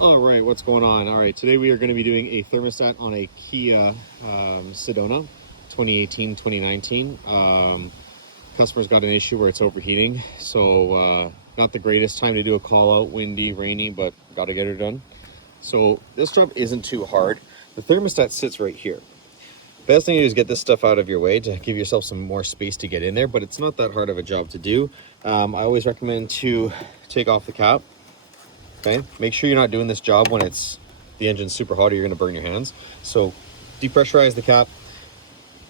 All right, what's going on? All right, today we are going to be doing a thermostat on a Kia Sedona 2018-2019. Customer's got an issue where it's overheating, so not the greatest time to do a call out, windy, rainy, but got to get her done. So this job isn't too hard. The thermostat sits right here. Best thing to do is get this stuff out of your way to give yourself some more space to get in there, but it's not that hard of a job to do. I always recommend to take off the cap. Okay, make sure you're not doing this job when the engine's super hot or you're going to burn your hands. So depressurize the cap.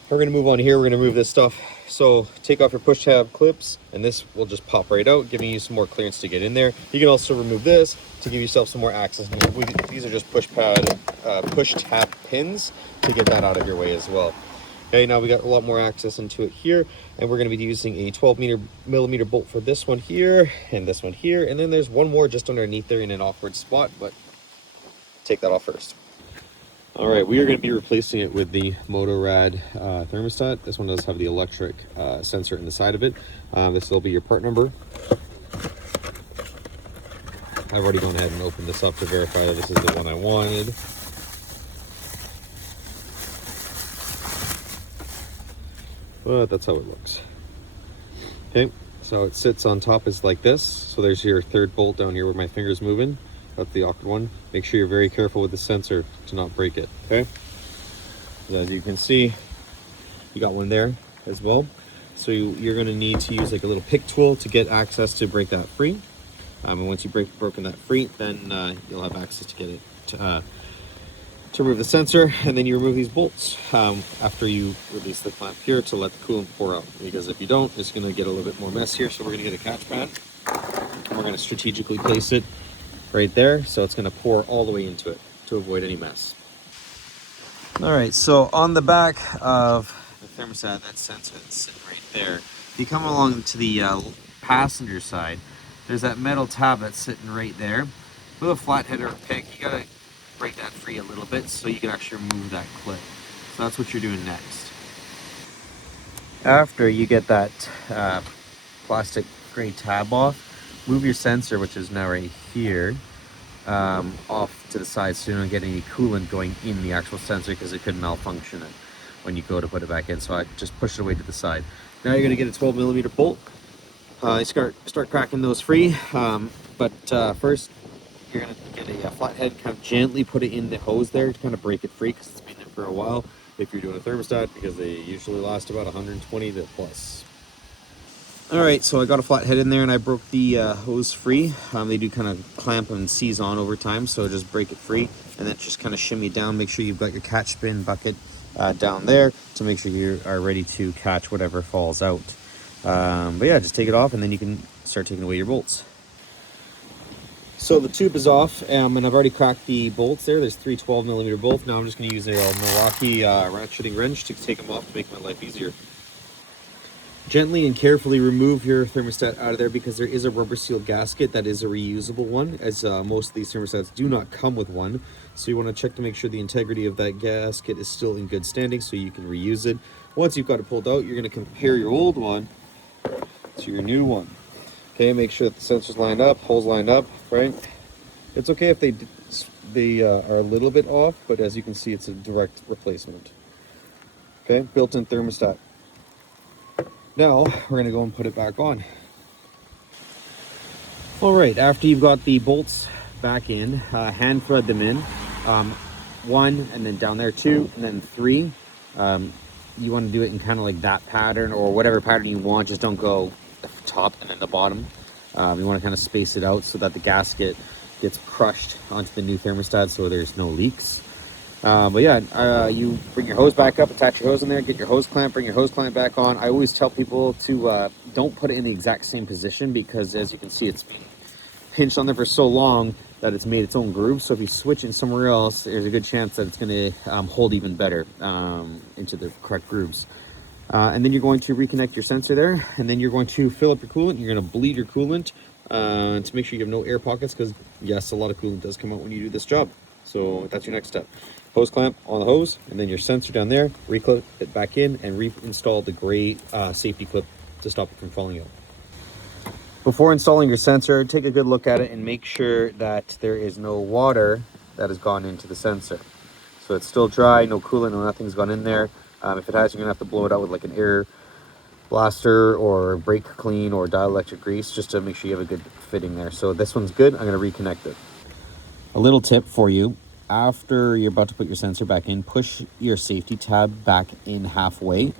We're going to move on here. We're going to move this stuff. So take off your push tab clips and this will just pop right out, giving you some more clearance to get in there. You can also remove this to give yourself some more access. These are just push tab pins to get that out of your way as well. Okay, now we got a lot more access into it here, and we're going to be using a 12 millimeter bolt for this one here and this one here, and then there's one more just underneath there in an awkward spot, but take that off first. All right, we are going to be replacing it with the Motorrad thermostat. This one does have the electric sensor in the side of it. This will be your part number. I've already gone ahead and opened this up to verify that this is the one I wanted. But that's how it looks. Okay, so it sits on top is like this. So there's your third bolt down here where my finger's moving. That's the awkward one. Make sure you're very careful with the sensor to not break it, okay? As you can see, you got one there as well. So you're gonna need to use like a little pick tool to get access to break that free. And once you've broken that free, then you'll have access to get it to remove the sensor, and then you remove these bolts after you release the clamp here to let the coolant pour out, because if you don't, it's going to get a little bit more mess here. So we're going to get a catch pan and we're going to strategically place it right there so it's going to pour all the way into it to avoid any mess. All right, so on the back of the thermostat, that sensor that's sitting right there, if you come along to the passenger side, there's that metal tab that's sitting right there. With a flathead or a pick, you got to break that free a little bit so you can actually remove that clip. So that's what you're doing next. After you get that plastic gray tab off, move your sensor, which is now right here, off to the side so you don't get any coolant going in the actual sensor, because it could malfunction it when you go to put it back in. So I just push it away to the side. Now you're going to get a 12 millimeter bolt. You start cracking those free, but first you're going to get a flathead, kind of gently put it in the hose there to kind of break it free, because it's been there for a while if you're doing a thermostat, because they usually last about 120 to plus. All right, so I got a flathead in there and I broke the hose free. They do kind of clamp and seize on over time, so just break it free and then just kind of shimmy it down. Make sure you've got your catch bin bucket down there to make sure you are ready to catch whatever falls out. But yeah, just take it off and then you can start taking away your bolts. So the tube is off, and I've already cracked the bolts there. There's 3 12 millimeter bolts. Now I'm just going to use a Milwaukee ratcheting wrench to take them off to make my life easier. Gently and carefully remove your thermostat out of there, because there is a rubber seal gasket that is a reusable one, as most of these thermostats do not come with one. So you want to check to make sure the integrity of that gasket is still in good standing so you can reuse it. Once you've got it pulled out, you're going to compare your old one to your new one. Okay, make sure that the sensors lined up, holes lined up, right? It's okay if they are a little bit off, but as you can see, it's a direct replacement. Okay, built-in thermostat. Now, we're gonna go and put it back on. All right, after you've got the bolts back in, hand thread them in. 1, and then down there 2, and then 3. You want to do it in kind of like that pattern, or whatever pattern you want. Just don't go the top and then the bottom. You want to kind of space it out so that the gasket gets crushed onto the new thermostat so there's no leaks. But yeah, you bring your hose back up, attach your hose in there, get your hose clamp, bring your hose clamp back on. I always tell people to don't put it in the exact same position, because as you can see, it's been pinched on there for so long that it's made its own groove. So if you switch it somewhere else, there's a good chance that it's going to hold even better into the correct grooves. And then you're going to reconnect your sensor there, and then you're going to fill up your coolant. You're going to bleed your coolant to make sure you have no air pockets, because yes, a lot of coolant does come out when you do this job. So that's your next step. Hose clamp on the hose, and then your sensor down there, reclip it back in and reinstall the gray safety clip to stop it from falling out. Before installing your sensor, take a good look at it and make sure that there is no water that has gone into the sensor. So it's still dry, no coolant, no nothing's gone in there. If it has, you're gonna have to blow it out with like an air blaster or brake clean or dielectric grease just to make sure you have a good fitting there. So this one's good. I'm gonna reconnect it. A little tip for you: after you're about to put your sensor back in, push your safety tab back in halfway.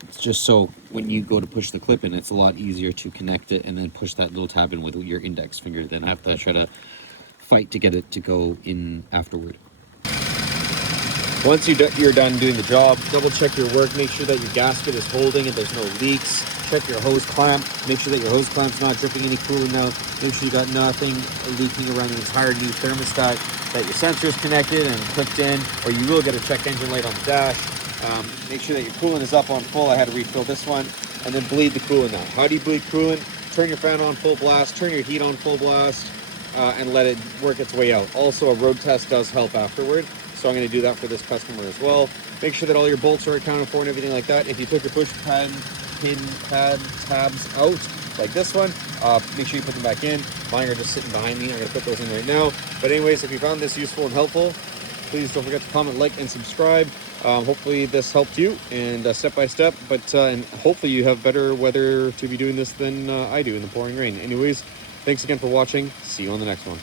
It's just so when you go to push the clip in, it's a lot easier to connect it and then push that little tab in with your index finger than have to try to fight to get it to go in afterward. Once you're done doing the job, double check your work, make sure that your gasket is holding and there's no leaks. Check your hose clamp, make sure that your hose clamp's not dripping any coolant out. Make sure you got nothing leaking around the entire new thermostat, that your sensor is connected and clipped in, or you will get a check engine light on the dash. Make sure that your coolant is up on full. I had to refill this one. And then bleed the coolant out. How do you bleed coolant? Turn your fan on full blast, turn your heat on full blast, and let it work its way out. Also, a road test does help afterward, so I'm going to do that for this customer as well. Make sure that all your bolts are accounted for and everything like that. If you took your push pin pad tabs out, like this one, make sure you put them back in. Mine are just sitting behind me. I'm going to put those in right now. But anyways, if you found this useful and helpful, please don't forget to comment, like, and subscribe. Hopefully this helped you, and step by step, but and hopefully you have better weather to be doing this than I do in the pouring rain. Anyways, thanks again for watching. See you on the next one.